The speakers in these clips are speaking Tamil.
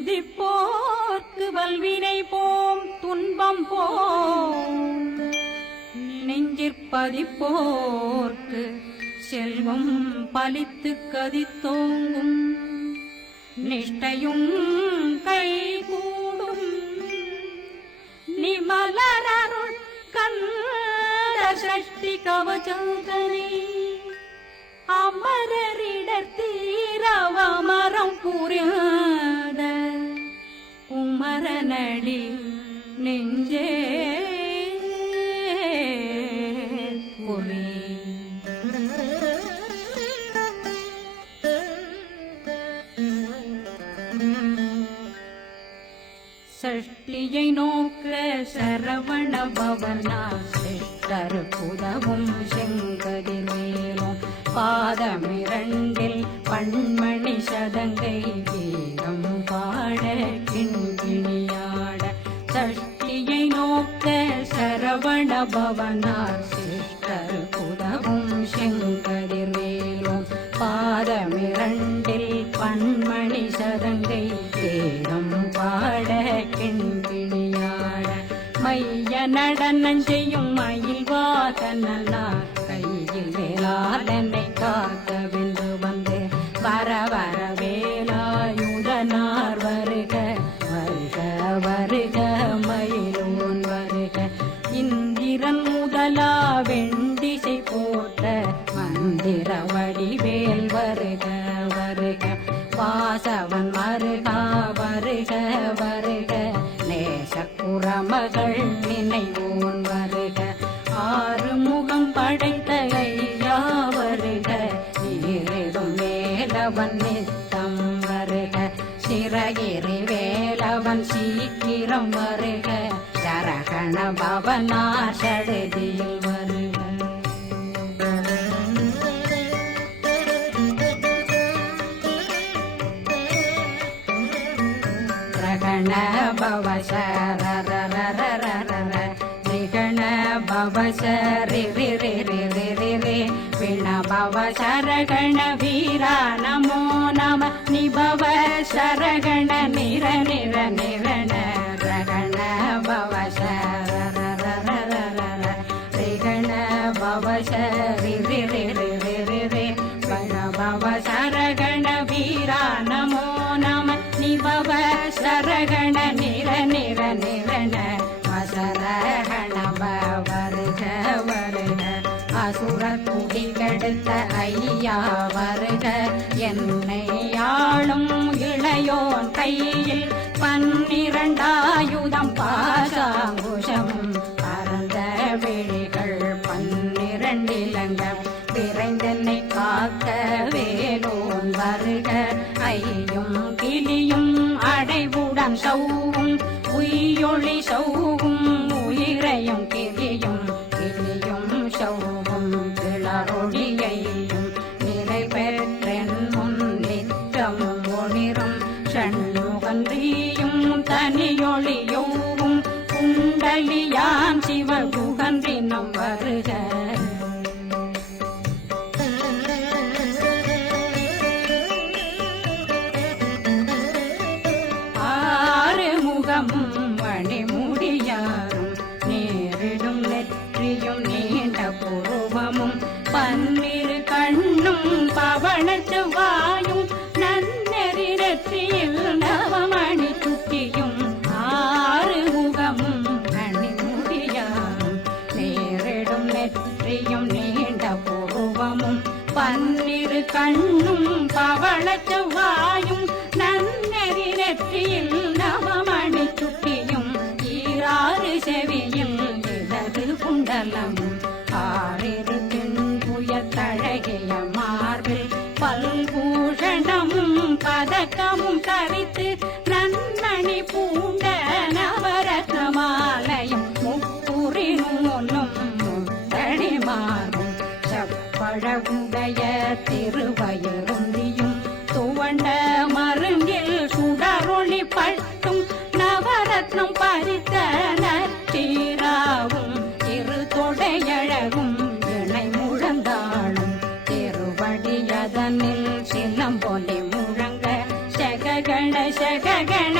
துதிப்போர்க்கு வல்வினை போம் துன்பம் போம் நெஞ்சிற்பதிப்போர்க்கு செல்வம் பலித்து கதித்தோங்கும் நிஷ்டையும் கைகூடும் நிமலரருள் கந்த சஷ்டி கவசந்தனை அமரரிடர் தீரவமரம் புரியாத குமரனடி நெஞ்சே பொறி சஷ்டியை நோக்க சரவண பவனா சிஷ்டர் புதவும் செங்கதிர்வேலும் பாதமிரண்டில் பண்மணி சதங்கை வீரம் பாட கிண்கிணியாட சஷ்டியை நோக்க சரவண பவனார் சிஷ்டர் புதவும் செங்கதிர்வேலும் பாதமிரண்டில் பண்மணி சதங்கை வீரம் பாட கிண்கிணியாட மைய நடனம் செய்யும் மயில் வாசனா கையில் வேளாளனை காக்கவென்று வந்து வர வர வேலாயுதனார் வருக வருக வருக மயிலோன் வருக இந்திரன் முதலா வெண்டிசை போட்ட மந்திர வடிவேல் வருக வருக வாசவன் மருகா வருக வருக நேசக்குறமகள் நினைவோன் வருக ஆறு முகம் படைத்த ஐயா வருக ஈரிடும் வேலவன் நித்தம் வருக சிறகிரி வேலவன் சீக்கிரம் வருக சரகண பவனார் சடுதியில் வருக ரகண பவ சரரரரரர நிகண பவ சரி ரி ரி ரி ரி ரி ரி விண பவ சரகண வீரா நமோ நம நிபவ சரகண நிர நிர நிரண ரகண பவ சரரரரரர ரிகண பவ சரி ரி ரி ரி ரி ரி ரி விண பவ சரகண வீரா நமோ நம நிபவ சரகண நிர நிர நிரண வசரகண வருக வருக அசுர குடி கெடுத்த ஐயா வருக என்னை ஆளும் இளையோன் கையில் 12 பாசாங்குஷம் பரந்த விழிகள் 12 இலங்கம் விரைந்தென்னை காக்க வேலோன் வருக ஐயும் கிளியும் அடைவுடன் சௌவும் உயிரொளி சௌவும் உயிரையும் கிளியும் கிளியும் சௌவும் கிளரொளியையும் நிலை பெற்றென் முன் நித்தம் ஒளிரும் ஷண்முகன்றியும் தனியொளியோவும் குண்டலியான் சிவகுகன்றினம் வருக மணிமுடியாரும் நேரிடும் நெற்றியும் நீண்ட புருவமும் 12 கண்ணும் பவனத்து வாயும் நன்னெறி நெற்றியில் நவமணி சுட்டியும் 6 முகமும் மணிமுடியாரும் நேரிடும் நெற்றியும் நீண்ட புருவமும் 12 கண்ணும் பவனத்து வாயும் நன்னெறி நெற்றியில் நவமணி சுட்டியும் 6 செவியில் இடது குண்டலம் 6 புயத்தழகிய மார்பில் பல்பூஷணமும் பதக்கமும் தரித்து நன்னணி பூண்ட நவரத்ன மாலையும் முப்புரி நூலும் முத்தடி மார்பும் செப்பழகுடைய திருவயருந்தியும் துவண்ட மருங்கில் சுடரொளி பட்டும் நவரத்னம் பறித்த நற்றீராவும் இரு தொடையழகும் இணை முழந்தாளும் திருவடியதனில் சிலம்பொலி முழங்க சககண சககண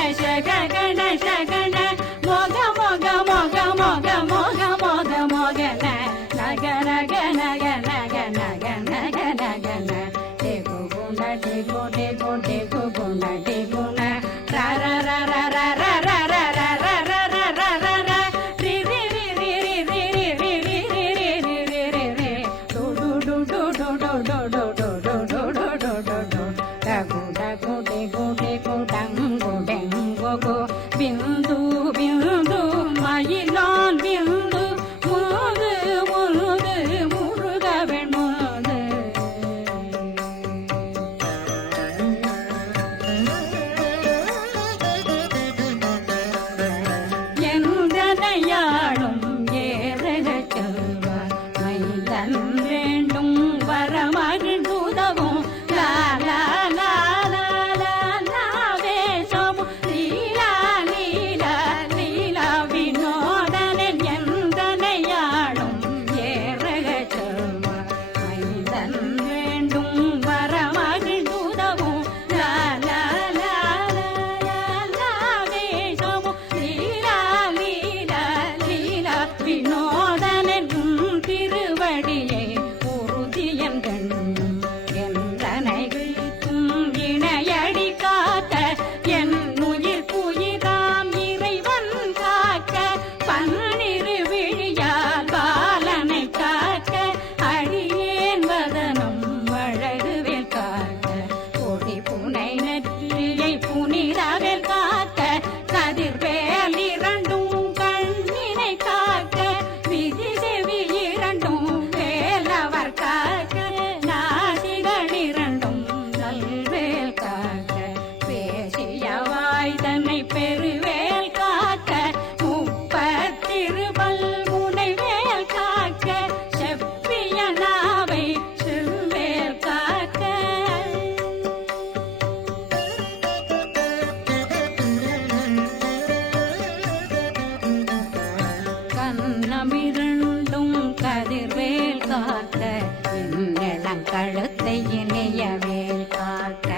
பிந்து பிந்து மயிலான் பிந்து முது முது முருகவன் முது என்றனையாளும் ஏறக செல்வார் மைதன் வேண்டும் வரமகிழ் உதவும் லாலா கண்ணமிரண்டும் கதிர்வேல் காக்க கழுத்தை இணையவேல் காக்க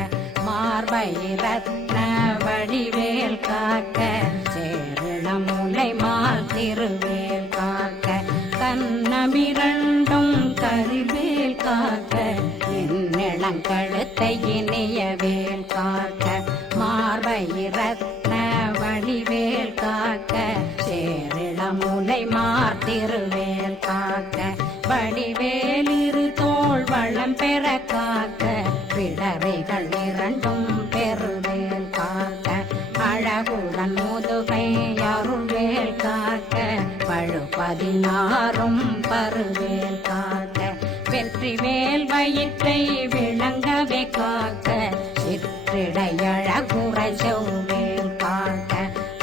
மார்பை ரத்ன வடிவேல் காக்க சேரணம் முலை மால் திருவேல் காக்க கண்ணமிரண்டும் கதிர்வேல் காக்க கழுத்தை இணையவேல் காக்க மார்பை ரத்ன வடிவேல் காக்க சேரிளமுலை மார்த்திருவேல் காக்க வடிவேல் இரு தோள் வளம் பெற காக்க பிடரைகள் இரண்டும் பெருவேல் காக்க அழகுடன் முதுகை அருள்வேல் காக்க பழு16 பருவேல் காக்க வெற்றிவேல் வயிற்றை விளங்கவே காக்க சிற்றிடையழகுற செவ்வேல் காக்க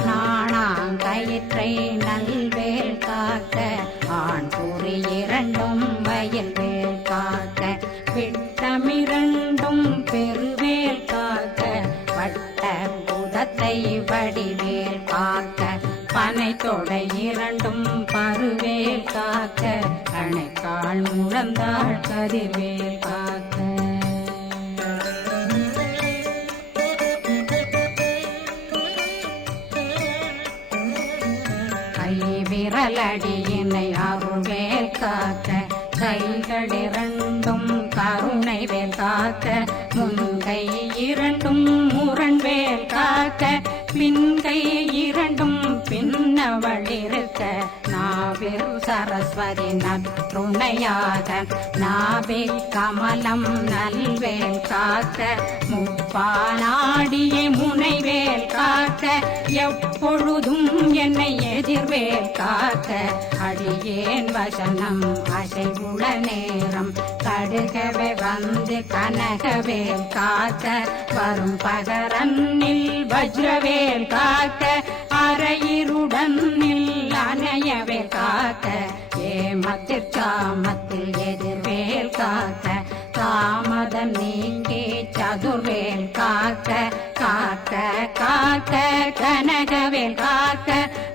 நாணாங்கயிற்றை நல்வேல் காக்க ஆண் குறி இரண்டும் வயல்வேல் காக்க விட்டமிரண்டும் பெருவேல் காக்க வட்ட புதத்தை வடிவேல் காக்க பனை தொடை இரண்டும் பருவேல் காக்க அணைக்கால் முழந்தாள் கதிர்வேல் காக்க கை விரலடியினை அருள்வேல் காக்க கைகள் இரண்டும் கருணை வேல் காக்க முன்கை இரண்டும் முரண்வேல் காக்க பின்கை இரண்டும் பின்னவளிருக்க நாவில் சரஸ்வதி நற்றுணையாக நாபி கமலம் நல்வேல் காக்க முப்பானாடியை முனைவேல் காக்க எப்பொழுதும் என்னை எதிர்வேல் காக்க அடியேன் வசனம் அசைவுள நேரம் கடுகவே வந்து கனகவேல் காக்க வரும் பகரன்னில் வஜ்ரவேல் காக்க அரையிருடன் அணையவே காக்க ஏமத்தில் சாமத்தில் எதிர்வேல் காக்க தாமதம் நீங்கி சதுர்வேல் காக்க காக்க காக்க கனகவேல் காக்க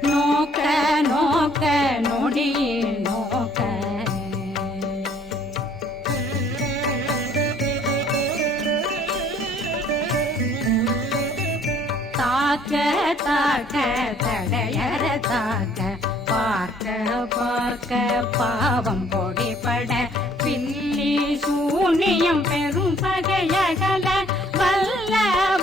நோக்க நோக்க நொடியில் நோக்க தாக்க தாக்க தடையற தாக்க பார்க்க பார்க்க பாவம் பொடிபட பில்லி சூனியம் பெரும் பகையகல வல்ல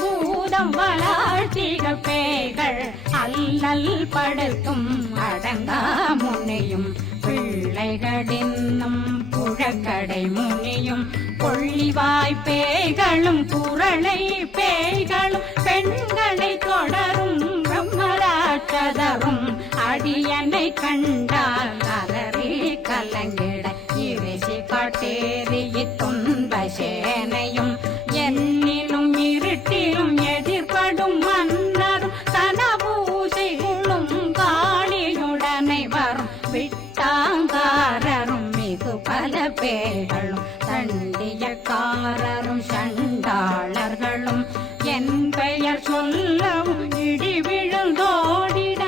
பூதம் வளாழ்த்திக பேய்கள் அல்லல் படுத்தும் அடங்கா முன்னையும் பிள்ளை பிள்ளைகளின்னும் புழக்கடை முனியும் கொள்ளிவாய் பேய்களும் குரளை பேய்களும் பெண்களை தொடரும் பிரம்மராட்சதரும் அடியனை கண்டால் அலறி கலங்கிட இறைசி காட்டேறிய துன்ப சேனையும் என்னிலும் இருட்டிலும் எதிர்படும் மன்னரும் தனபூசைகளும் காளியுடனை வரும் விட்டாங்காரரும் மிகு பல பேர்களும் தண்டியக்காரரும் சண்டாளர்களும் என் பெயர் சொல்லவும் இடி விழுந்தோடிட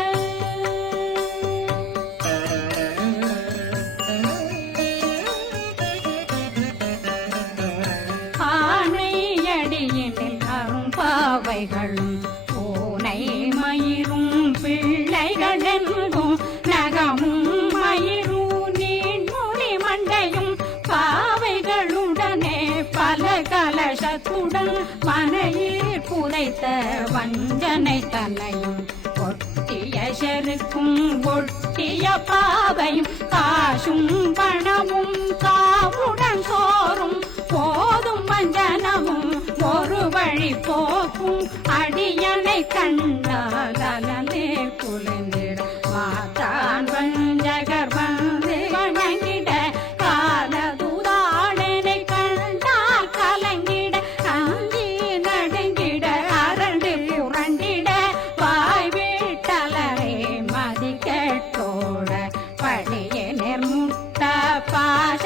ஆனையடியினில் அரும்பாவைகளும் பூனை மயிரும் பிள்ளைகளெங்கும் நகமும் மயிரும் நீண்மொழி மண்டையும் பாவைகளுடனே பல கலசத்துடன் மனையில் புதைத்த வஞ்சனை தன்னையும் ஒட்டிய செருக்கும் ஒட்டிய பாவையும் காசும் பணமும் காவுடன் சோறும் போதும் வஞ்சனமும் ஒரு வழி போக்கும் அடியனை கண்டால் அலலே குளிர்ந்திட மாத்தான் வஞ்சகர் வந்து வணங்கிட காலதுதாடனை கண்டால் கலங்கிட அங்கி நடுங்கிட அரண்டு புரண்டிட வாய் வீட்டலரே மதி கேட்டோட படியே நிர்முட்ட பாச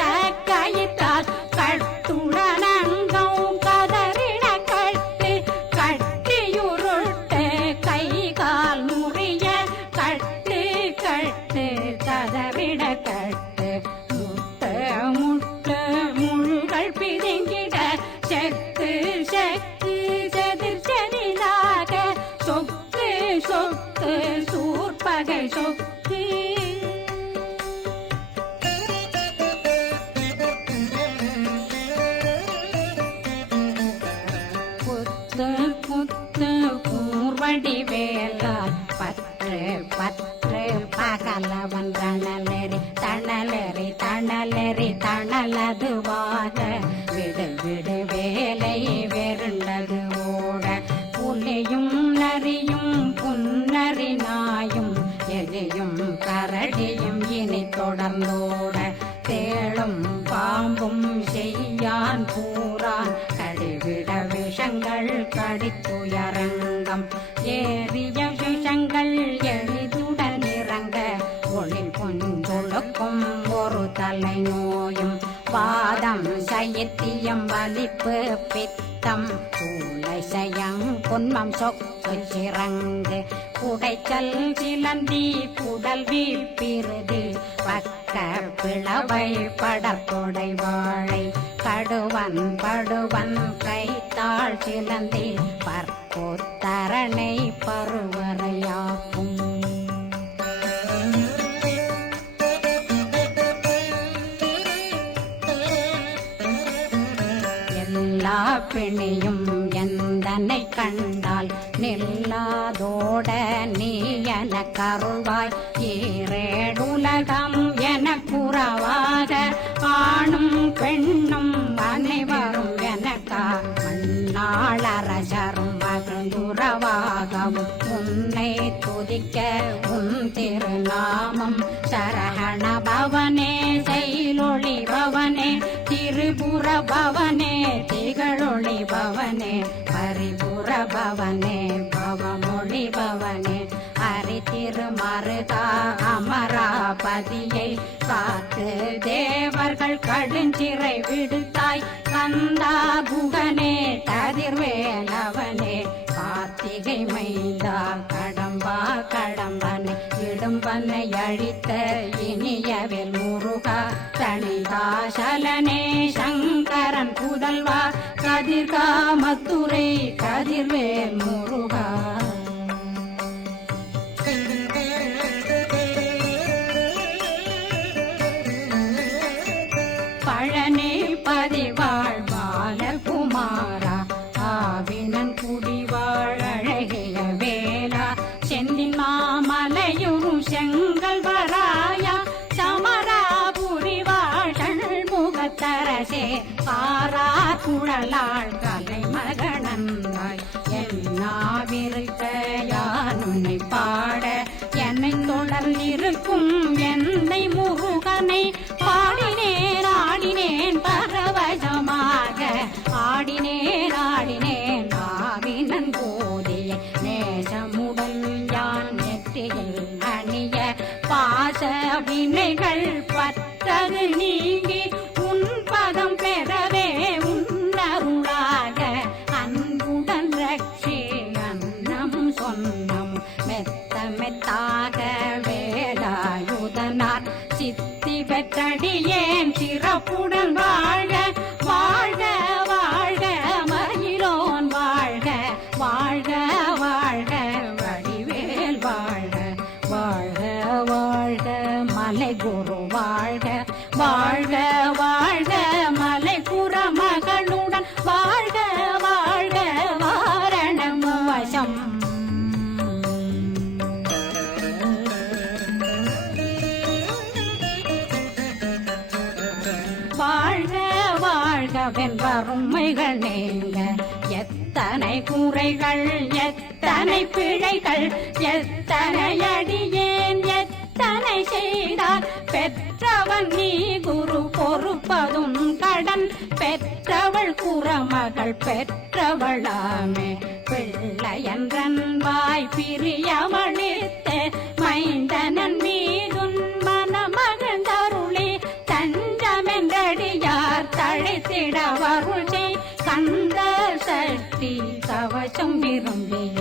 கயிற்றால் கட்டுடனங்கும் கதறிட கட்டு கட்டியுருட்டு கை கால் முறிய கட்டு கட்டு கதறிட கட்டு முட்டு முட்டு முள்கள் பிதுங்கிட செக்கு செக்கு செதிர் செதிலாக சொக்கு சொக்கு சூர்பகை சொக்கு புத்து புத்து கூர்வடி வேலால் பற்று பற்று பகலவன் தணலெறி தணலெறி தணலெறி தணலதுவாக விடு விடு வேலை வெருண்டது ஓட புலியும் நரியும் புன்னரி நாயும் எலியும் கரடியும் இனி தொடர்ந்தோட தேளும் பாம்பும் செய்யான் பூரான் கடிவிட விஷங்கள் கடித்துயரங்கம் ஏறிய விஷங்கள் எளிதுடன் இறங்க ஒளில் பொஞ்சொழுக்கும் ஒரு தலை நோயும் வாதம் சைத்தியம் வலிப்பு பித்தம் சூளை சயம் பொன்மம் சொக்கு சிறங்கு குடைச்சல் சிலந்தி குடல் வீழ்பிருதி பக்க பிளவை படத்தொடை வாழை கடுவன் படுவன் கைத்தாள் சிலந்தி பற்போத்தரணை பருவரையாக்கும் எல்லா பிணியும் எந்தனை கண்டால் நில்லாதோட நீ என கருள்வாய் ஈரேடுலகம் என குறவாக ஆணும் பெண்ணும் அனைவரும் எனக்கா மண்ணாளரசரும் மகிழ்ந்துறவாகவும் உன்னை துதிக்க உன் திருநாமம் சரகண பவனே செயலொளி பவனே திரிபுர பவனே திகழொளி பவனே பரிபுர பவனே பவமொழி பவனே அரி திருமருகா அமராபதியை காத்து தேவர்கள் கடுஞ்சிறை விடுத்தாய் கந்தா குகனே கதிர்வேலவனே கார்த்திகை மைந்தா கடம்பா கடம்பனை இடும்பனை அழித்த இனியவில் முருகா தணிகாசலனே சங்கரன் புதல்வா கதிர்காமத்துரை கதிர்வேல் முருகா பழனி பதிவாழ் பாலகுமாரா ஆவினன் குடிவாழ் அழகிய வேலா செந்தின் மாமலையும் செங்கல் வராயா சமராபு பாரா குழலாள் கலை மகனந்தாய் என்னாவிருக்க யான் உன்னை பாட என்னை தொடர்ந்திருக்கும் என்னை முருகனை பாடினேன் ஆடினேன் பரவசமாக ஆடினேன் ஆவினன் போதிய நேசமுடன் யான் நெற்றியில் அணிய பாச வினைகள் பற்றது நீங்கி உன் பதம் பெறவே உன்னருளாக அன்புடன் ரட்சி அன்னம் சொன்னம் மெத்த மெத்தாக வேலாயுதனார் சித்தி பெற்றடியேன் சிறப்புடன் வாழ்க வாழ்க வாழ்க மயிலோன் வாழ்க வாழ்க வாழ்க வடிவேல் வாழ்க வாழ்க வாழ்க மலை குரு வாழ்க வாழ்க வாழ்க மலை புற மகளுடன் வாழ்க வாழ்க வாரணம் வசம் வாழ்க வாழ்கவென் வறுமைகள் நீங்க எத்தனை குறைகள் எத்தனை பிழைகள் எத்தனை அடியேன் எத்தனை செய்தார் பெற்றவன் நீ குரு பொறுப்பதும் கடன் பெற்றவள் குறமகள் பெற்றவளாமே பிள்ளையன்றன் வாய் பிரியவழித்த மைந்தனன் மீதுன் மனமகந்தருளி தஞ்சமென்றடியார் தழைத்திட வருளை கந்த சக்தி கவசம் விரும்பிய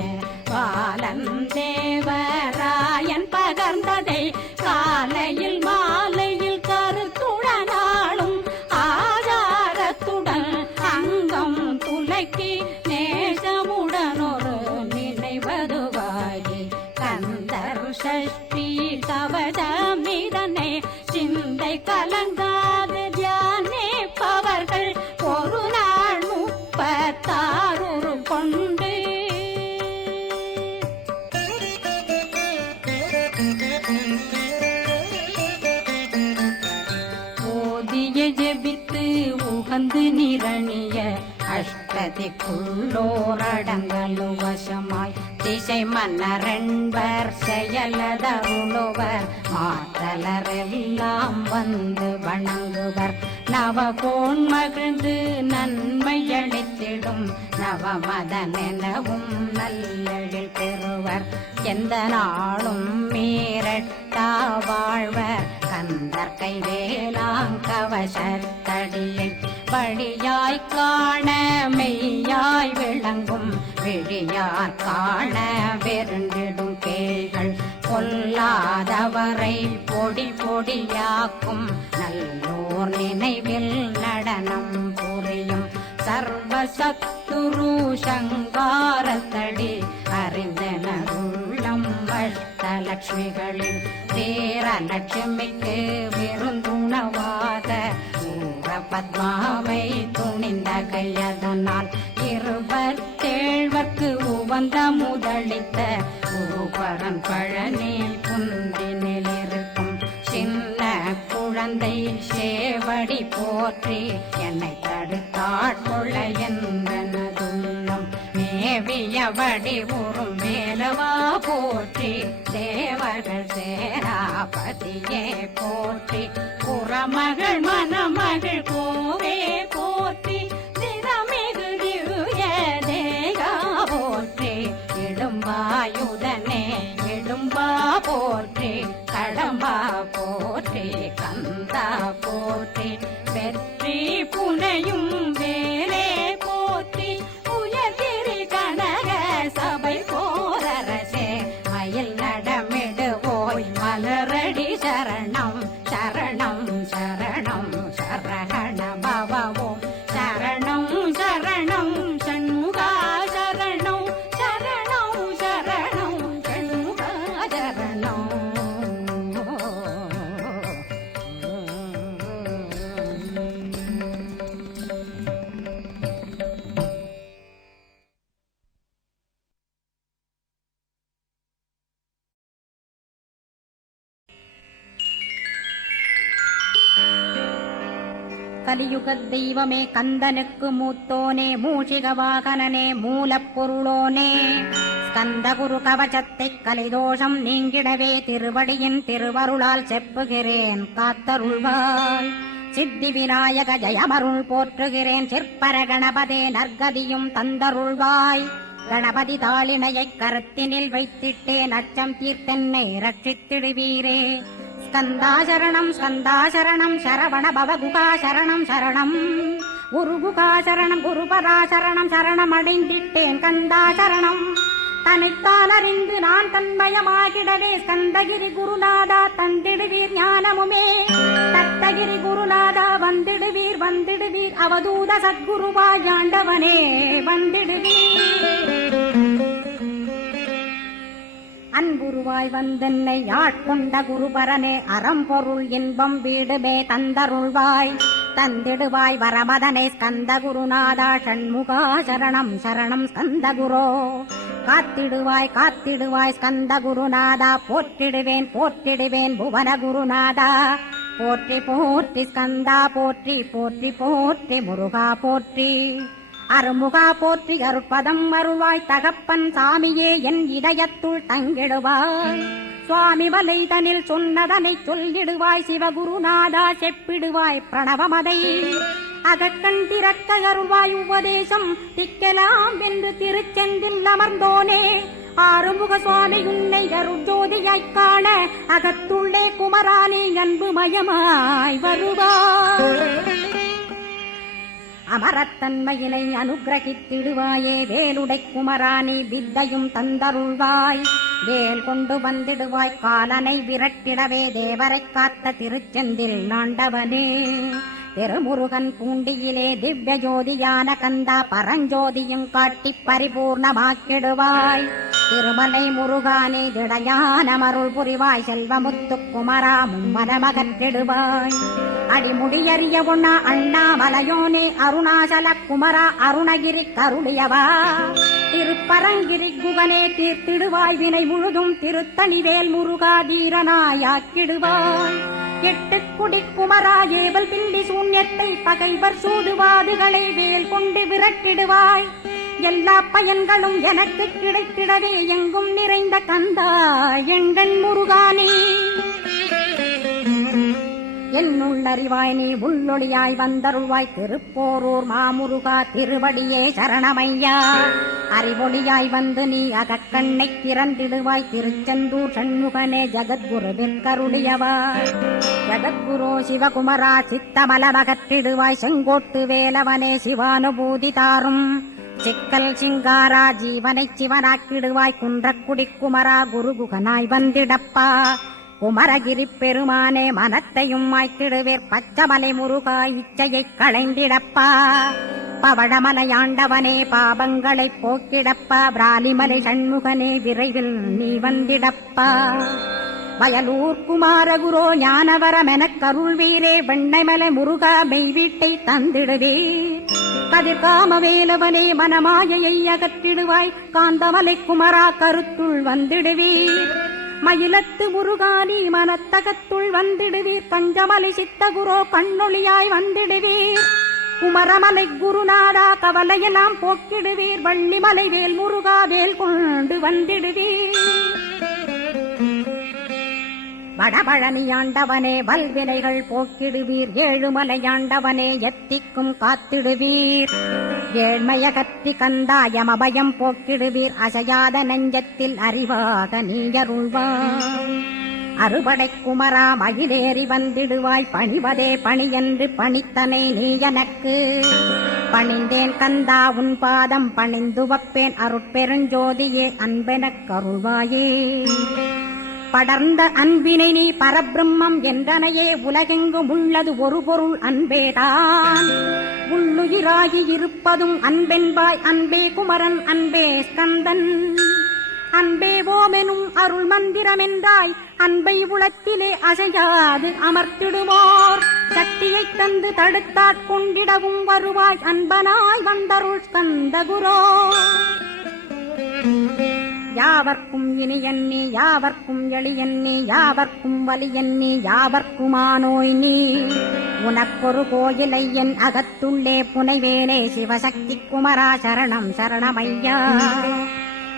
பாலன் தேவராயன் பகர்ந்ததை காலையில் மாலையில் கருத்துடனாலும் ஆதாரத்துடன் அங்கம் துலக்கி நேசமுடன் ஒரு நினைவதுவாகி கந்தர் சஷ்டி கவசமிதனை சிந்தை கலங்காது தியானிப்பவர்கள் ஒரு நாள் 36 கொண்டு ஓதிய ஜெபித்து உகந்து நிரணிய அஷ்டதிக்குள்ளோரடங்கலு வசமாய் திசை மன்னரென்பர் செயலதருளுவர் மாற்றலரெல்லாம் வந்து வணங்குவர் நவகோன் மகிழ்ந்து நன்மையளித்திடும் நவமதனெனவும் நல்லெழில் பெறுவர் எந்த நாளும் மீறட்டா வாழ்வர் கந்தர் கைவேலாங்கவசத்தடியை வழியாய் காண மெய்யாய் விளங்கும் விழியார் காண வெருண்டிடும் கேள்கள் கொல்லாதவரை பொடி பொடியாக்கும் நல்லோர் நினைவில் நடனம் புரியும் சர்வசத்துரு சங்காரத்தடி அறிந்தனருள்ளம் அஷ்டலட்சுமிகளில் வீரலட்சுமிக்கு விருந்துணவாத பத்மாவை துணிந்த கையதனால் 27 உவந்த முதலித்த குருபரன் பழனி குந்தினில் இருக்கும் சின்ன குழந்தை சேவடி போற்றி என்னை தடுத்தாட்கொள்ள என்பனதுள்ளம் மேவியபடி உறும் மேலவா போற்றி தேவர்கள் சேராபதியே போற்றி புறமகள் மணமகள் கோவே போற்றி திறமிகு திவ்ய தேகா போற்றி இடும்பாயுதனே இடும்பா போற்றி கடம்பா போற்றி கந்தா போற்றி வெற்றி புனையும் வேலே போற்றி உயர்திரி கனக சபை போரரசே மயில் நடமிடுவோய் மலரடி சரணம் சரணம் சரணம் சரகண பவோ கலியுக தெய்வமே கந்தனுக்கு மூத்தோனே மூஷிக வாகனனே மூலப்பொருளோனே ஸ்கந்த குரு கவசத்தை கலிதோஷம் நீங்கிடவே திருவடியின் திருவருளால் செப்புகிறேன் காத்தருள்வாய். சித்தி விநாயக ஜெயமருள் போற்றுகிறேன் சிற்பர கணபதே நற்கதியும் தந்தருள்வாய். கணபதி தாளினையைக் கருத்தினில் வைத்திட்டேன் அச்சம் தீர்த்தென்னை ரட்சித்திடுவீரே. ஸ்கந்தாசரணம் ஸ்கந்தாசரணம் சரவண பவகுகா சரணம் சரணம் குருகுகா சரணம் குருபராசரணம் சரணம் அடைந்திட்டேன் கந்தாசரணம். தன்னைத்தான் அறிந்து நான் தன்மயமாகிடவே ஸ்கந்தகிரி குருநாதா தந்திடுவீர் ஞானமுமே. தத்தகிரி குருநாதா வந்திடுவீர் வந்திடுவீர் அவதூத சத்குருவாய் ஆண்டவனே வந்திடுவீர். அன்புருவாய் வந்தென்னை ஆட்கொண்ட குருபரனே அறம்பொருள் இன்பம் வீடுமே தந்தருள்வாய். தந்திடுவாய் வரமதனே ஸ்கந்த குருநாதா ஷண்முகா சரணம் சரணம் ஸ்கந்த குரோ. காத்திடுவாய் காத்திடுவாய் ஸ்கந்த குருநாதா போற்றிடுவேன் போற்றிடுவேன் புவன குருநாதா. போற்றி போற்றி ஸ்கந்தா போற்றி போற்றி போற்றி முருகா போற்றி. அருமுகா போற்றி அருட்பதம் அருள்வாய் தகப்பன் சாமியே என் இதயத்துள் தங்கிடுவாய். சுவாமி வலைதனில் சொன்னதனை சொல்லிடுவாய் சிவகுருநாதா செப்பிடுவாய் பிரணவமதை. அகக்கண் திறக்க அருள்வாய் உபதேசம் திக்கலாம் என்று திருச்செந்தில் அமர்ந்தோனே. ஆறுமுக சுவாமி உன்னை அருட்ஜோதியாய்க் காண அகத்துள்ளே குமரானே அன்புமயமாய் வருவாய். அமரத்தன்மையினை அனுகிரகித்திடுவாயே வேலுடை குமரானி வித்தையும் தந்தருள்வாய். வேல் கொண்டு வந்திடுவாய் காலனை விரட்டிடவே தேவரை காத்த திருச்செந்தில் ஆண்டவனே. திருமுருகன் பூண்டியிலே திவ்ய ஜோதியான கந்தா பரஞ்சோதியும் காட்டி பரிபூர்ணமாக்கிடுவாய். திருமலை முருகானே திடையான மருள் புரிவாய் செல்வமுத்து குமரா மும்மனமகற்றிடுவாய். அடிமுடியறிய ஒண்ணா அண்ணாமலையோனே அருணாசல குமரா அருணகிரி கருளியவா. திருப்பரங்கிரி குகனே தீர்த்திடுவாய் வினை முழுதும் திருத்தணிவேல் முருகா தீரனாயாக்கிடுவாய். எட்டு குடி குமரா ஏவல் பில்லி சூன்யத்தை பகைவர் சூதுவாதுகளை வேல் கொண்டு விரட்டிடுவாய். எல்லா பயன்களும் எனக்கு கிடைத்திடவே எங்கும் நிறைந்த கந்தா எங்கள் முருகானே. என்னுள்ளறிவாய் நீ உள்ளொளியாய் வந்தருள்வாய் திருப்போரூர் மாமுருகா திருவடியே சரணமையா. அறிவொளியாய் வந்து நீ அகக்கண்ணை திறந்திடுவாய் திருச்செந்தூர் சண்முகனே ஜகத்குருவில் கருளியவாய். ஜகத்குரு சிவகுமரா சித்தமலமகற்றிடுவாய் செங்கோட்டு வேலவனே சிவானுபூதி தாரும். சிக்கல் சிங்காரா ஜீவனை சிவனாக்கிடுவாய் குன்றக்குடி குமரா குருகுகனாய் வந்திடப்பா. குமரகிரி பெருமானே மனத்தையும் மாய்த்திடுவேர் பச்சமலை முருகா இச்சையை களைந்திடப்பா. பவழமலையாண்டவனே பாபங்களை போக்கிடப்பா. பிராலிமலை சண்முகனே விரைவில் நீ வந்திடப்பா. வயலூர் குமாரகுரோ ஞானவரமெனக் கருள்வீரே வெண்ணைமலை முருகா மெய் வீட்டை தந்திடுவீர். கதிர்காம வேலவனே மனமாயையை அகற்றிடுவாய் காந்தமலை குமரா கருத்துள் வந்திடுவீர். மயிலத்து முருகானி மனத்தகத்துள் வந்திடுவீர். கஞ்சமலை சித்தகுரோ கண்ணொளியாய் வந்திடுவீர். குமரமலை குருநாதா கவலையெல்லாம் போக்கிடுவீர். வள்ளிமலை வேல் முருகா வேல் கொண்டு வந்திடுவீர். வடபழனியாண்டவனே வல்வினைகள் போக்கிடுவீர். ஏழுமலையாண்டவனே எத்திக்கும் காத்திடுவீர். ஏழ்மையகற்றி கந்தாயம் அபயம் போக்கிடுவீர். அசையாத நெஞ்சத்தில் அறிவாக நீயருள்வாய். அறுபடை குமரா மயிலேறி வந்திடுவாய். பணிவதே பணியென்று பணித்தனை நீ எனக்கு. பணிந்தேன் கந்தா உன் பாதம் பணிந்து வப்பேன் அருட்பெருஞ்சோதியே அன்பெனக் கருள்வாயே. படர்ந்த அன்பினை நீ பரபிரம்மம் என்றனையே உலகெங்கும் உள்ளது ஒரு பொருள் அன்பேதான். உள்ளுயிராகி இருப்பதும் அன்பென்பாய் அன்பே குமரன் அன்பே ஸ்கந்தன். அன்பே ஓமெனும் அருள் மந்திரமென்றாய் அன்பை உளத்திலே அசையாது அமர்த்திடுவோர். சக்தியைத் தந்து தடுத்தாட்கொண்டிடவும் வருவாய் அன்பனாய் வந்தருள் ஸ்கந்த குரோ. யாவர்க்கும் இனியன் நீ, யாவர்க்கும் எளியன் நீ, யாவர்க்கும் வலியன் நீ, யாவர்க்குமானோய் நீ. உனக்கொரு கோயிலை என் அகத்துள்ளே புனைவேனே, சிவசக்தி குமரா சரணம் சரணமையா.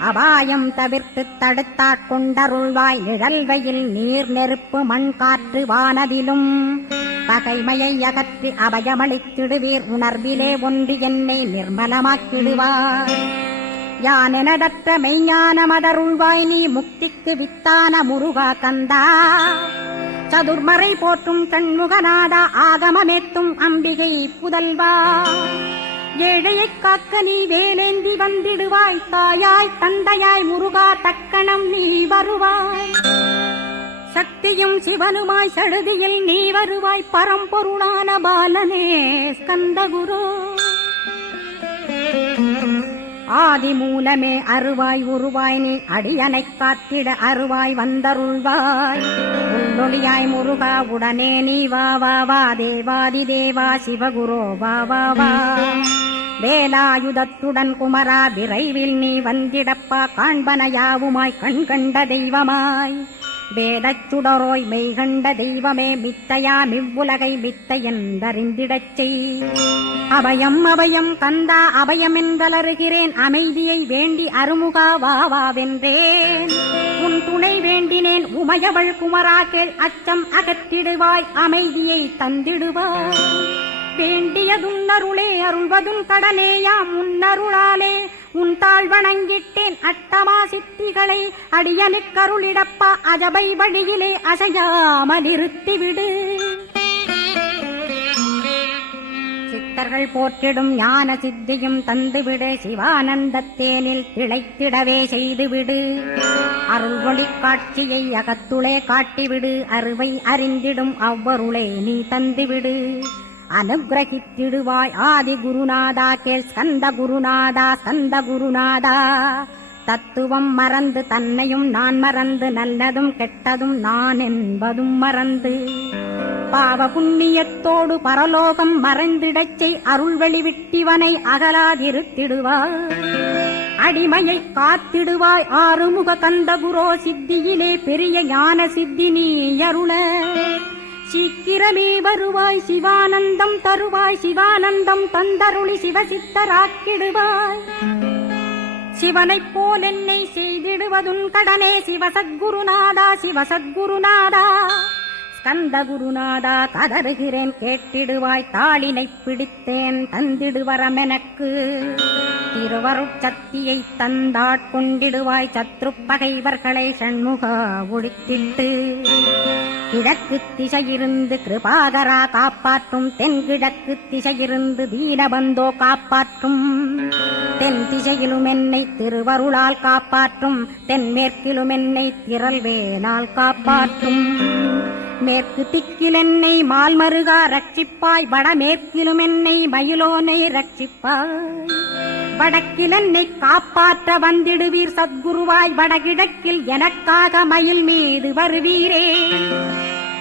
அபாயம் தவிர்த்து தடுத்தாட்கொண்டருள்வாய், நிழல் வெயில் நீர் நெருப்பு மண் காற்று வானதிலும் பகைமையை அகற்றி அபயமளித்திடுவீர். உணர்விலே ஒன்று என்னை நிர்மலமாக்கிடுவாய். யானெனதற்ற மெய்ஞான மதருள்வாய் நீ, முக்திக்கு வித்தான முருகா கந்தா. சதுர்மறை போற்றும் கண்முகநாதா, ஆகமமேத்தும் அம்பிகை புதல்வா. ஏழையைக் காக்க நீ வேலேந்தி வந்திடுவாய், தாயாய் தந்தையாய் முருகா தக்கணம் நீ வருவாய். சக்தியும் சிவனுமாய் சடுதியில் நீ வருவாய், பரம்பொருளான பாலனே ஸ்கந்தகுரு. ஆதி மூலமே அருவாய் உருவாய் நீ, அடியனைக் காத்திட அருவாய் வந்தருள்வாய். உள்ளொளியாய் முருகா உடனே நீ வா வா வா, தேவாதி தேவா சிவகுரோ வா வா வா. வேலாயுதத்துடன் குமரா விரைவில் நீ வந்திடப்பா, காண்பன யாவுமாய் கண் கண்ட தெய்வமாய். வேதச் சுடரோய் மெய்கண்ட தெய்வமே, மித்தையா மிவ்வுலகை மித்தை என்றறிந்திடச் செய். அபயம் அபயம் கந்தா அபயமென்றலறுகிறேன், அமைதியை வேண்டி அருமுகா வா வா வென்றேன். உன் துணை வேண்டினேன் உமையவள் குமரா கேள், அச்சம் அகற்றிடுவாய் அமைதியை தந்திடுவாய். வேண்டியதும் அருளே அருள்வதும் கடனேயாம், உன்னருளாலே உன் தாழ் வணங்கிட்டேன். அட்டமா சித்திகளை அடியனுக்கருளிடப்பா, அஜபை வழியிலே அசையாமல் இருத்திவிடு. சித்தர்கள் போற்றிடும் ஞான சித்தியும் தந்துவிடு, சிவானந்தத்தேனில் திளைத்திடவே செய்துவிடு. அருள் ஒளி காட்சியை அகத்துளே காட்டிவிடு, அருவை அறிந்திடும் அவ்வருளே நீ தந்துவிடு. அனுகிரகித்திடுவாய் ஆதி குருநாதா கேள், ஸ்கந்த குருநாதா ஸ்கந்த குருநாதா. தத்துவம் மறந்து தன்னையும் நான் மறந்து, நல்லதும் கெட்டதும் நான் என்பதும் மறந்து, பாவ புண்ணியத்தோடு பரலோகம் மறைந்திடச் செய். அருள் வெளிவிட்டிவனை அகலாதிருத்திடுவாய், அடிமையை காத்திடுவாய். ஆறுமுக கந்தகுரோ சித்தியிலே பெரிய ஞான சித்தி நீ அருள. சீக்கிரமே வருவாய் சிவானந்தம் தருவாய், சிவானந்தம் தந்தருளி சிவசித்தராக்கிடுவாய். சிவனைப் போல் என்னை செய்திடுவதுன் கடனே, சிவசத்குருநாதா சிவசத்குருநாதா. ஸ்கந்த குருநாதா கதறுகிறேன் கேட்டிடுவாய், தாளினை பிடித்தேன் தந்திடுவரமெனக்கு. திருவருட்சக்தியை தந்தாட்கொண்டிடுவாய், சத்ரு பகைவர்களை சண்முகா ஒழித்திட்டு. கிழக்கு திசையிருந்து கிருபாகரா காப்பாற்றும், தென்கிழக்கு திசையிருந்து தீனபந்தோ காப்பாற்றும். தென் திசையிலும் என்னை திருவருளால் காப்பாற்றும், தென்மேற்கிலும் என்னை திரள்வேலால் காப்பாற்றும். மேற்கு திக்கில் என்னை மால்மருகா ரட்சிப்பாய், வடமேற்கிலும் என்னை மயிலோனை ரட்சிப்பாய். வடக்கில் என்னை காப்பாற்ற வந்திடுவீர் சத்குருவாய், வடகிழக்கில் எனக்காக மயில் மீது வருவீரே.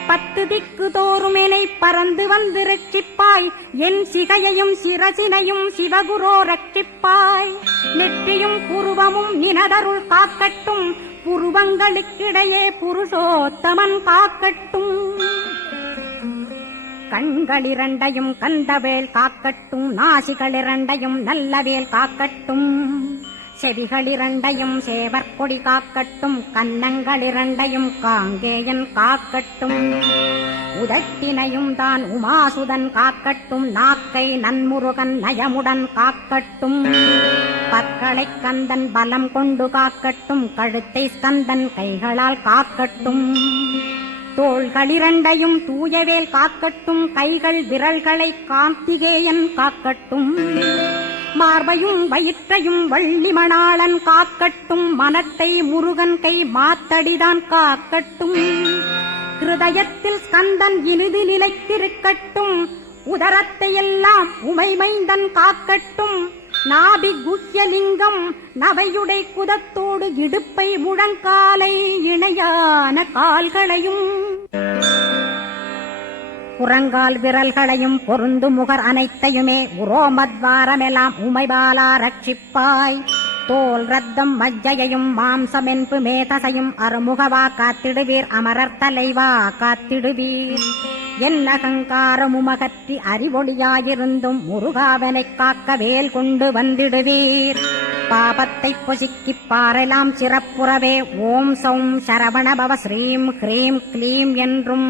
10 திக்கு தோறும் என்னை பறந்து வந்து ரட்சிப்பாய், என் சிகையையும் சிரசினையும் சிவகுரோ ரட்சிப்பாய். நெற்றியும் புருவமும் நினதருள் காக்கட்டும், புருவங்களுக்கிடையே புருஷோத்தமன் காக்கட்டும். கண்களிரண்டையும் கந்தவேல் காக்கட்டும், நாசிகளிரண்டையும் நல்லவேல் காக்கட்டும். செவிகளிரண்டையும் சேவற்கொடி காக்கட்டும், கன்னங்களிரண்டையும் காங்கேயன் காக்கட்டும். உதட்டினையும் தான் உமாசுதன் காக்கட்டும், நாக்கை நன்முருகன் நயமுடன் காக்கட்டும். பற்களை கந்தன் பலம் கொண்டு காக்கட்டும், கழுத்தை ஸ்கந்தன் கைகளால் காக்கட்டும். தோள்களிரண்டையும் தூயவேல் காக்கட்டும், கைகள் விரல்களை கார்த்திகேயன் காக்கட்டும். மார்பையும் வயிற்றையும் வள்ளிமணாளன் காக்கட்டும், மனத்தை முருகன் கை மாத்தடிதான் காக்கட்டும். ஹிருதயத்தில் ஸ்கந்தன் இனிது நிலைத்திருக்கட்டும், உதரத்தை எல்லாம் உமைமைந்தன் காக்கட்டும். நாபி குஹ்யலிங்கம் நவையுடை குதத்தோடு இடுப்பை முழங்காலை இணையான கால்களையும் புறங்கால் விரல்களையும் பொருந்து முகர் அனைத்தையுமே உரோமத்வாரமெல்லாம் உமைபாலா ரட்சிப்பாய். தோல் ரத்தம் மஜ்ஜையும் மாம்சமென்பு மேதசையும் அருமுகவா காத்திடுவீர் அமரர் தலைவா காத்திடுவீர் என் அகங்காரமுமகற்றி அறிவொளியாயிருந்தும் முருகாவனைக் காக்க வேல் கொண்டு வந்திடுவீர் பாபத்தை பொசுக்கிப் பாரெலாம் சிறப்புறவே ஓம் சௌம் சரவணபவ ஸ்ரீம் ஹ்ரீம் க்ளீம் என்றும்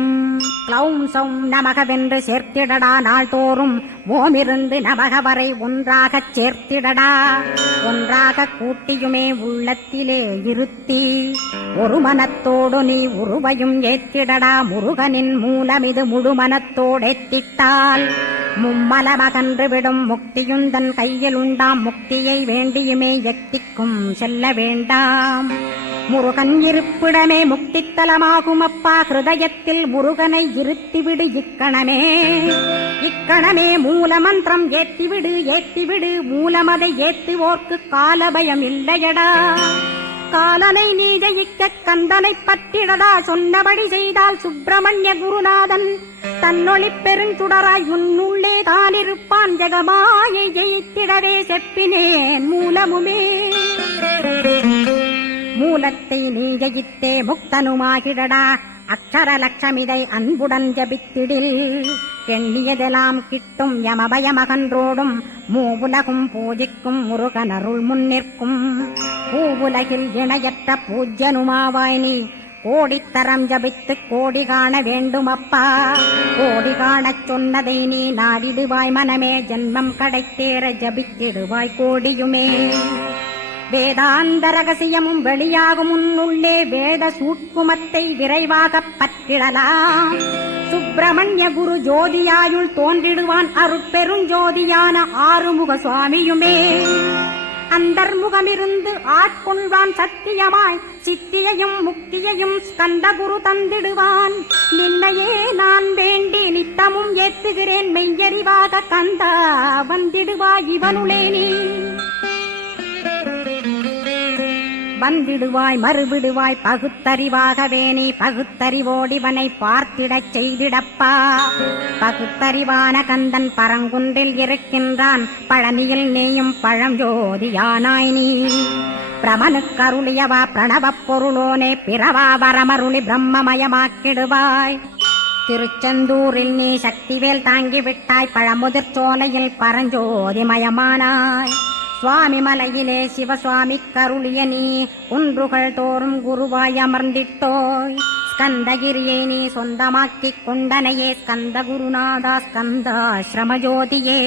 க்ளௌம் சௌம் நமகவென்று சேர்த்திடடா நாள்தோறும் ஓமிருந்து நமக வரை ஒன்றாகச் சேர்த்திடடா ஒன்றாக கூட்டியுமே உள்ளத்திலே இருத்தி ஒரு மனத்தோடு நீ உருவையும் ஏற்றிடடா முருகனின் மூலமிது முழு மனத்தோடேத்திட்டால் மும்மலமகன்று விடும் முக்தியுந்தன் கையில் உண்டாம் முக்தியை வேண்டியுமே எட்டிக்கும் செல்ல வேண்டாம் முருகன் இருப்பிடமே முக்தித்தலமாகும் அப்பா ஹிருதயத்தில் முருகனை இருத்திவிடு இக்கணமே மூலமந்திரம் ஏத்திவிடு மூலமதை ஏத்துவோர்க்கு காலபயம் இல்லையடா காலனை நீ ஜெயிக்க கந்தனை பற்றிடடா சொன்னபடி செய்தால் சுப்பிரமணிய குருநாதன் தன்னொளி பெருஞ்சுடராய் உன்னுள்ளே தானிருப்பான் ஜெகமாயை ஜெயித்திடவே செப்பினேன் மூலமுமே மூலத்தை நீ ஜெயித்தே முக்தனுமாகிடடா அக்ஷர லட்சமிதை அன்புடன் ஜபித்திடில் எண்ணியதெல்லாம் கிட்டும் யமபயமகன்றோடும் மூவுலகும் பூஜிக்கும் முருகனருள் முன்னிற்கும் பூவுலகில் இணையற்ற பூஜ்யனுமாவாய் நீ கோடித்தரம் ஜபித்து கோடி காண வேண்டுமப்பா கோடி காணச் சொன்னதை நீ நாடிடுவாய் மனமே ஜென்மம் கடைத்தேற ஜபித்திடுவாய் கோடியுமே வேதாந்த ரகசியமும் வெளியாகும் உன்னுள்ளே வேத சூட்குமத்தை விரைவாகப் பற்றிடலாம் சுப்பிரமணிய குரு ஜோதியாயுள் தோன்றிடுவான் அருட்பெருஞ்சோதியான ஆறுமுக சுவாமியுமே அந்தர்முகமிருந்து ஆட்கொள்வான் சத்தியமாய் சித்தியையும் முக்தியையும் ஸ்கந்தகுரு தந்திடுவான் நின்னையே நான் வேண்டி நித்தமும் ஏத்துகிறேன் மெய்யறிவாக கந்தா வந்திடுவாய் இவனுளே நீ வந்திடுவாய் மறுவிடுவாய் பகுத்தறிவாகவே நீ பகுத்தறிவோடிவனை பார்த்திடச் செய்திடப்பா பகுத்தறிவான கந்தன் பரங்குன்றில் இருக்கின்றான் பழனியில் நீயும் பழஞ்சோதியானாய் நீ பிரமனுக்கருளியவா பிரணவப் பொருளோனே பிறவா வரமருளி பிரம்மமயமாக்கிடுவாய் திருச்செந்தூரில் நீ சக்திவேல் தாங்கிவிட்டாய் பழமுதிர் சோலையில் பரஞ்சோதிமயமானாய் சுவாமி மலையிலே சிவசுவாமி கருளிய நீ குன்றுகள் தோறும் குருவாய் அமர்ந்திட்டோய் ஸ்கந்தகிரியை நீ சொந்தமாக்கிக் கொண்டனையே ஸ்கந்த குருநாதா ஸ்கந்தாஸ்ரமஜோதியே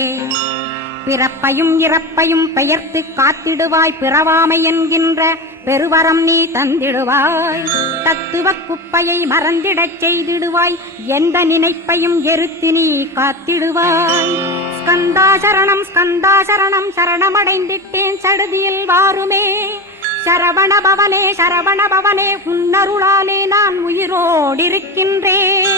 பிறப்பையும் இறப்பையும் பெயர்த்து காத்திடுவாய் பிறவாமை என்கின்ற பெருவரம் நீ தந்திடுவாய் தத்துவ குப்பையை மறந்திடச் செய்திடுவாய் எந்த நினைப்பையும் எருத்தி நீ காத்திடுவாய் ஸ்கந்தா சரணம் சரணமடைந்திட்டேன் சடுதியில் வாருமே சரவணபவனே உன்னருளாலே நான் உயிரோடிருக்கின்றேன்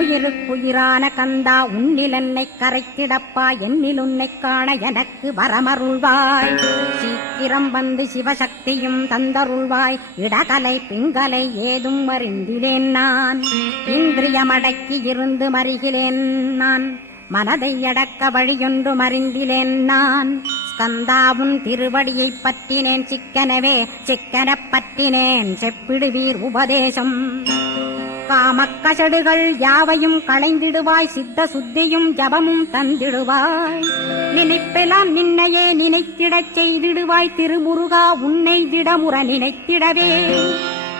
உயிருக்குயிரான கந்தா உன்னில் என்னை கரைக்கிடப்பா என்னில் உன்னை காண எனக்கு வரமருள்வாய் சீக்கிரம் வந்து சிவசக்தியும் தந்தருள்வாய் இடகலை பிங்கலை ஏதும் அறிந்திலேன் நான் இந்திரியமடக்கி இருந்து மறிகிலேன் நான் மனதை அடக்க வழியொன்று மறிந்திலேன் நான் ஸ்கந்தாவும் திருவடியைப் பற்றினேன் சிக்கனப் பற்றினேன் செப்பிடுவீர் உபதேசம் காமக்கசடுகள் யாவையும் களைந்திடுவாய் சித்த சுத்தியும் ஜபமும் தந்திடுவாய் நினைப்பெல்லாம் நின்னையே நினைத்திடச் செய்திடுவாய் திருமுருகா உன்னை திடமுற நினைத்திடவே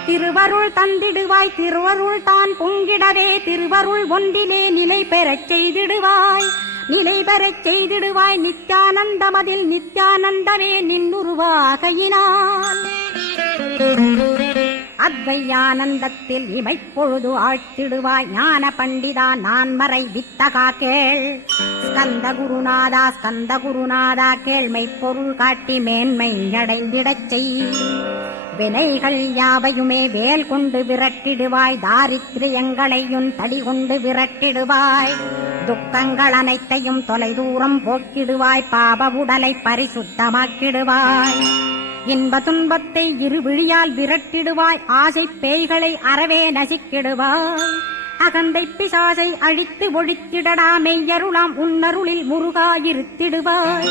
திருவருள் தந்திடுவாய் திருவருள் தான் பொங்கிடவே திருவருள் ஒன்றிலே நிலை பெறச் செய்திடுவாய் நித்யானந்தமதில் நித்யானந்தனே நின்னுருவாகையினான் அத்வையானந்தத்தில் இமைப்பொழுது ஆழ்த்திடுவாய் ஞான பண்டிதா நான் மறை வித்தகா கேள் ஸ்கந்த குருநாதா கேள்மை பொருள் காட்டி மேன்மை அடைந்திடச் செய் வினைகள் யாவையுமே வேல் கொண்டு விரட்டிடுவாய் தாரித்ரியங்களையும் தடி கொண்டு விரட்டிடுவாய் துக்கங்கள் அனைத்தையும் தொலைதூரம் போக்கிடுவாய் பாப உடலை பரிசுத்தமாக்கிடுவாய் இன்ப துன்பத்தை இருவிழியால் விரட்டிடுவாய் ஆசை பேய்களை அறவே நசிக்கிடுவாய் அகந்தை பிசாசை அழித்து ஒழித்திடடா மெய்யருளாம் உன்னருளில் முருகா இருத்திடுவாய்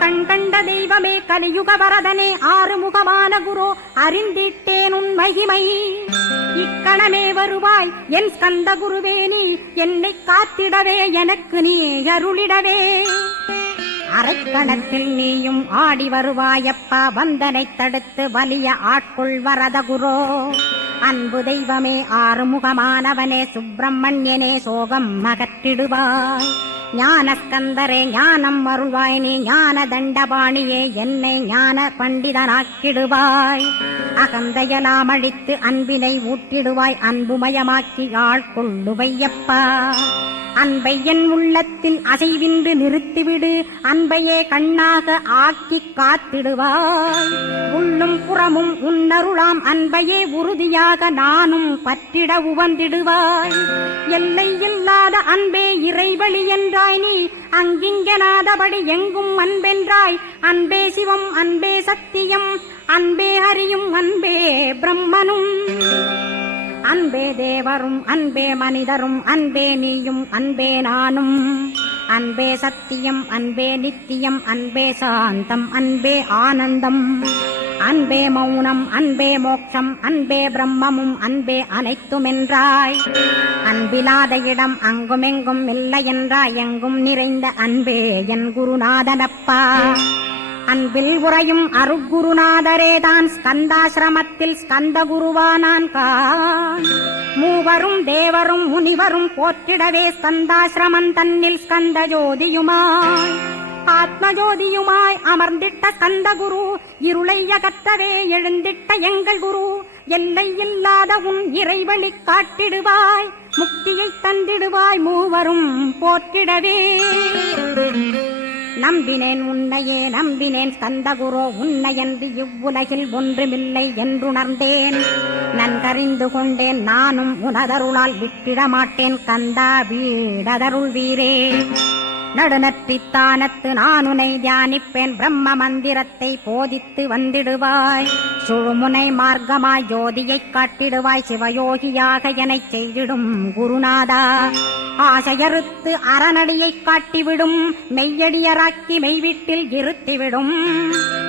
கண் கண்ட தெய்வமே கலியுக வரதனே ஆறுமுகமான குரு அறிந்திட்டேன் உன் மகிமை. இக்கணமே வருவாய் என் ஸ்கந்த குருவே, நீ என்னை காத்திடவே எனக்கு நீ அருளிடவே. அரைக்கணத்தில் நீயும் ஆடி வருவாயப்பா, வந்தனை தடுத்து வலிய ஆட்கொள் வரத குரோ. அன்பு தெய்வமே ஆறுமுகமானவனே சுப்பிரமணியனே சோகம் அகற்றிடுவாய். ஞானஸ்கந்தரே ஞானம் அருள்வாய், நீ ஞான தண்டபாணியே என்னை ஞான பண்டிதனாக்கிடுவாய். அகந்தையலாம் அழித்து அன்பினை ஊட்டிடுவாய், அன்புமயமாக்கி ஆட்கொள்ளுவையப்பா. அன்பை என் உள்ளத்தில் அசைவின்று நிறுத்திவிடு, அன்பையே கண்ணாக ஆக்கி காத்திடுவாய். உள்ளும் புறமும் உன்னருளாம் அன்பையே உறுதியாக நானும் பற்றிட உவந்திடுவாய். எல்லை இல்லாத அன்பே இறைவழி என்றாய் நீ, அங்கிங்கனாதபடி எங்கும் அன்பென்றாய். அன்பே சிவம் அன்பே சத்தியம் அன்பே ஹரியும் அன்பே பிரம்மனும். அன்பே தேவரும் அன்பே மனிதரும் அன்பே நீயும் அன்பே நானும். அன்பே சத்தியம் அன்பே நித்தியம் அன்பே சாந்தம் அன்பே ஆனந்தம். அன்பே மௌனம் அன்பே மோட்சம் அன்பே பிரம்மமும் அன்பே அனைத்துமென்றாய். அன்பிலாத இடம் அங்குமெங்கும் இல்லை என்றாய், எங்கும் நிறைந்த அன்பே என் குருநாதனப்பா. அன்பில் உறையும் அருட்குருநாதரேதான் ஸ்கந்தாசிரமத்தில் ஸ்கந்த குருவானான் கான். மூவரும் தேவரும் முனிவரும் போற்றிடவே ஸ்கந்தாசிரமன் தன்னில் ஸ்கந்த ஜோதியுமாய் ஆத்மஜோதியுமாய் அமர்ந்திட்ட ஸ்கந்த குரு. இருளை அகற்றவே எழுந்திட்ட எங்கள் குரு. எல்லை இல்லாத உன் இறைவழி காட்டிடுவாய், முக்தியை தந்திடுவாய் மூவரும் போற்றிடவே. நம்பினேன் உன்னையே நம்பினேன் ஸ்கந்தகுரோ, உன்னையன்று இவ்வுலகில் ஒன்றுமில்லை என்றுணர்ந்தேன். நன்கறிந்து கொண்டேன் நானும் உனதருளால் விட்டிட மாட்டேன் கந்தா வீடதருள் வீரே. நடுநற்றித்தானத்து நானுனை தியானிப்பேன், பிரம்ம மந்திரத்தை போதித்து வந்திடுவாய். சுழுமுனை மார்க்கமாய் ஜோதியைக் காட்டிடுவாய், சிவயோகியாக எனச் செய்திடும் குருநாதா. ஆசையறுத்து அறநடியைக் காட்டிவிடும், மெய்யடியராக்கி மெய்வீட்டில் இருத்திவிடும்.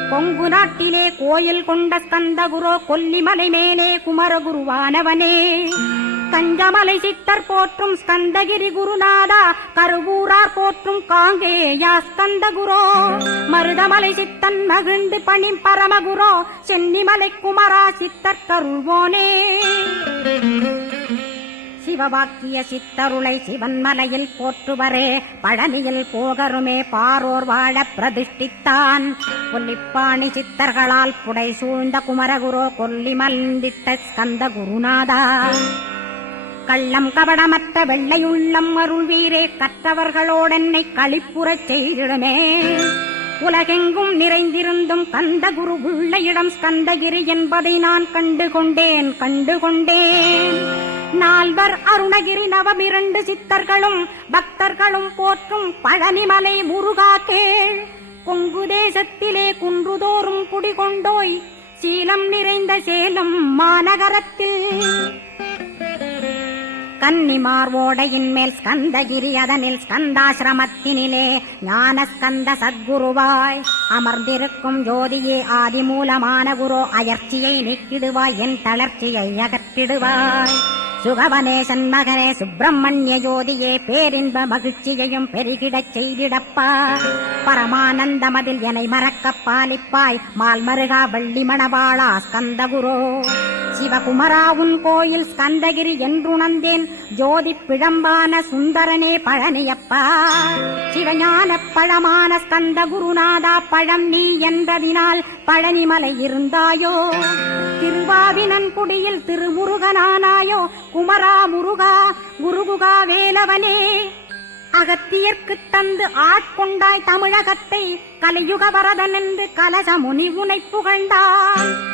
கொங்கு நாட்டிலே கோயில் கொண்ட ஸ்கந்தகுரோ, கொல்லிமலை மேலே குமரகுருவானவனே. கஞ்சமலை சித்தர் போற்றும் ஸ்கந்தகிரி குருநாதா, கருவூரார் போற்றும் காங்கேயா ஸ்கந்தகுரோ. மருதமலை சித்தன் மகிழ்ந்து பணி பரமகுரோ, சென்னிமலை குமரா சித்தர் கருள்வோனே. சிவவாக்கிய சித்தருளை சிவன்மலையில் போற்றுவரே, பழனியில் போகருமே பாரோர் வாழ பிரதிஷ்டித்தான். கொல்லிப்பாணி சித்தர்களால் புடை சூழ்ந்த குமரகுரோ, கொல்லி மல்ந்திட்ட ஸ்கந்த குருநாதா. கள்ளம் கபடமற்ற வெள்ளையுள்ளம் அருள் வீரே, கற்றவர்களோடென்னை களிப்புறச் செய்திடுமே. உலகெங்கும் நிறைந்திருந்தும் கந்த குரு உள்ள இடம் ஸ்கந்தகிரி என்பதை நான் கண்டுகொண்டேன். நால்வர் அருணகிரி நவமிரண்டு சித்தர்களும் பக்தர்களும் போற்றும் பழனிமலை முருகா கேள். கொங்கு தேசத்திலே குன்றுதோறும் குடிகொண்டோய், சீலம் நிறைந்த சேலம் மாநகரத்தில். கன்னிமார் ஓடையின் மேல் ஸ்கந்தகிரி, அதனில் ஸ்கந்தாசிரமத்தினிலே ஞான ஸ்கந்த சத்குருவாய் அமர்ந்திருக்கும் ஜோதியே ஆதிமூலமான குரு. அயற்சியை நீக்கிடுவாய், என் தளர்ச்சியை அகற்றிடுவாய். சுகவனே சண்மகனே சுப்பிரமணிய ஜோதியே, பேரின்ப மகிழ்ச்சியையும் பெருகிடச் செய்திடப்பா. பரமானந்தமதில் என்னை மறக்கப் பாலிப்பாய், மால்மருகா வள்ளி மணவாளா ஸ்கந்தகுரோ. சிவகுமரா உன் கோயில் ஸ்கந்தகிரி என்றுணர்ந்தேன், ஜோதி பிழம்பான சுந்தரனே பழனியப்பா. சிவஞான பழமான ஸ்கந்த குருநாதா, பழம் நீ என்றதினால் பழனிமலை இருந்தாயோ. திருவாவினன்குடியில் திருமுருகனானாயோ, குமரா முருகா குருகுகா வேலவனே. அகத்தியர்க்குத் தந்து ஆட்கொண்டாய் தமிழகத்தை, கலியுக வரதன் என்று கலசமுனி உனை புகழ்ந்தாய்.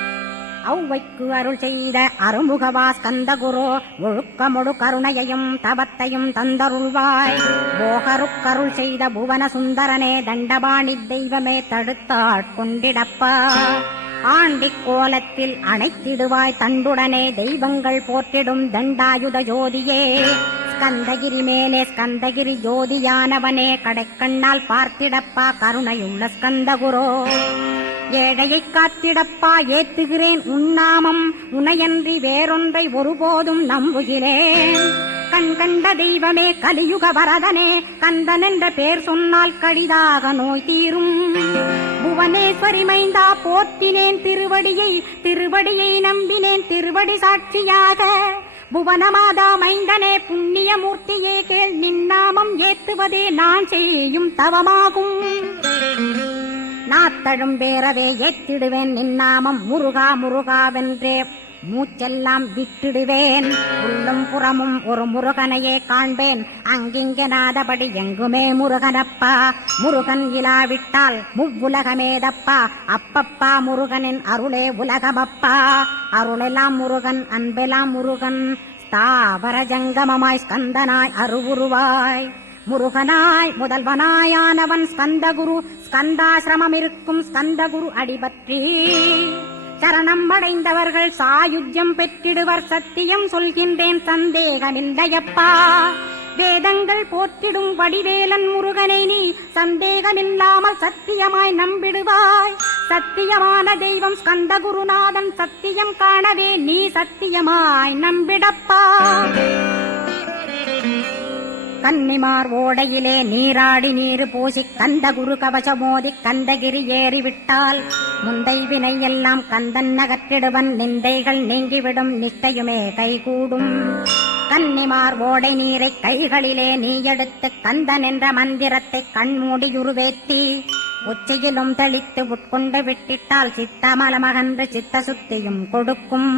ஔவைக்கு அருள் செய்த அருமுகவா ஸ்கந்தகுரோ, ஒழுக்கமொடு கருணையையும் தவத்தையும் தந்தருள்வாய். போகருக்கருள் செய்த புவன சுந்தரனே, தண்டபாணி தெய்வமே தடுத்தாட்கொண்டிடப்பா. ஆண்டிக் கோலத்தில் அணைத்திடுவாய் தண்டுடனே, தெய்வங்கள் போற்றிடும் தண்டாயுத ஜோதியே. ஸ்கந்தகிரி மேலே ஸ்கந்தகிரி ஜோதியானவனே கடைக்கண்ணால் பார்த்திடப்பா கருணையுள்ள ஸ்கந்தகுரோ. ஏழையை காத்திடப்பா ஏத்துகிறேன் உன்னாமம், உனையன்றி வேறொன்றை ஒருபோதும் நம்புகிறேன். கண் கண்ட தெய்வமே கலியுக வரதனே, கந்தன் என்ற பேர் சொன்னால் கடிதாக நோய் தீரும். புவனேஸ்வரி மைந்தா போற்றினேன் திருவடியை, திருவடியை நம்பினேன் திருவடி சாட்சியாக. புவனமாதா மைந்தனே புண்ணியமூர்த்தியே கேள், நின்னாமம் ஏத்துவதே நான் செய்யும் தவமாகும். நாத்தழும் பேரவே ஏத்திடுவேன் நின்னாமம், முருகா முருகாவென்றே மூச்செல்லாம் விட்டிடுவேன். உள்ளும் புறமும் ஒரு முருகனையே காண்பேன், அங்கிங்கனாதபடி எங்குமே முருகனப்பா. முருகன் இலாவிட்டால் முவ்வுலகமேதப்பா, அப்பப்பா முருகனின் அருளே உலகமப்பா. அருளெல்லாம் முருகன், அன்பெல்லாம் முருகன், ஸ்தாவர ஜங்கமமாய் ஸ்கந்தனாய் அருவுருவாய். முருகனாய் முதல்வனாயானவன் ஸ்கந்தகுரு, ஸ்கந்தாசிரமம் இருக்கும் ஸ்கந்தகுரு அடிபற்றி சரணம் அடைந்தவர்கள் சாயுஜ்யம் பெற்றிடுவர். சத்தியம் சொல்கின்றேன் சந்தேகமில்லையப்பா. வேதங்கள் போற்றிடும் வடிவேலன் முருகனை நீ சந்தேகமில்லாமல் சத்தியமாய் நம்பிடுவாய். சத்தியமான தெய்வம் ஸ்கந்தகுருநாதன், சத்தியம் காணவே நீ சத்தியமாய் நம்பிடப்பா. கன்னிமார் ஓடையிலே நீராடி நீரு பூசி கந்தகுரு கவசமோதி கந்தகிரி ஏறிவிட்டால் முந்தை வினை எல்லாம் கந்தன் நகற்றிடுவன். நிந்தைகள் நீங்கிவிடும், நிஷ்டையுமே கைகூடும். கன்னிமார் ஓடை நீரை கைகளிலே நீ எடுத்து கந்தன் என்ற மந்திரத்தை கண்மூடியுருவேத்தி உச்சியிலும் தெளித்து உட்கொண்டு விட்டிட்டால் சித்தமலமகன்று சித்த சுத்தியும் கொடுக்கும்.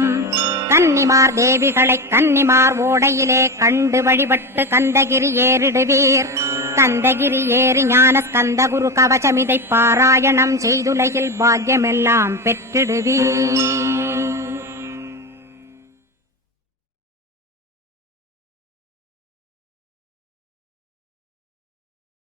கன்னிமார் தேவிகளை கன்னிமார் ஓடையிலே கண்டு வழிபட்டு கந்தகிரி ஏறிடுவீர். கந்தகிரி ஏறி ஞான ஸ்கந்தகுரு கவசமிதை பாராயணம் செய்துலகில் பாக்கியமெல்லாம் பெற்றிடுவீர்.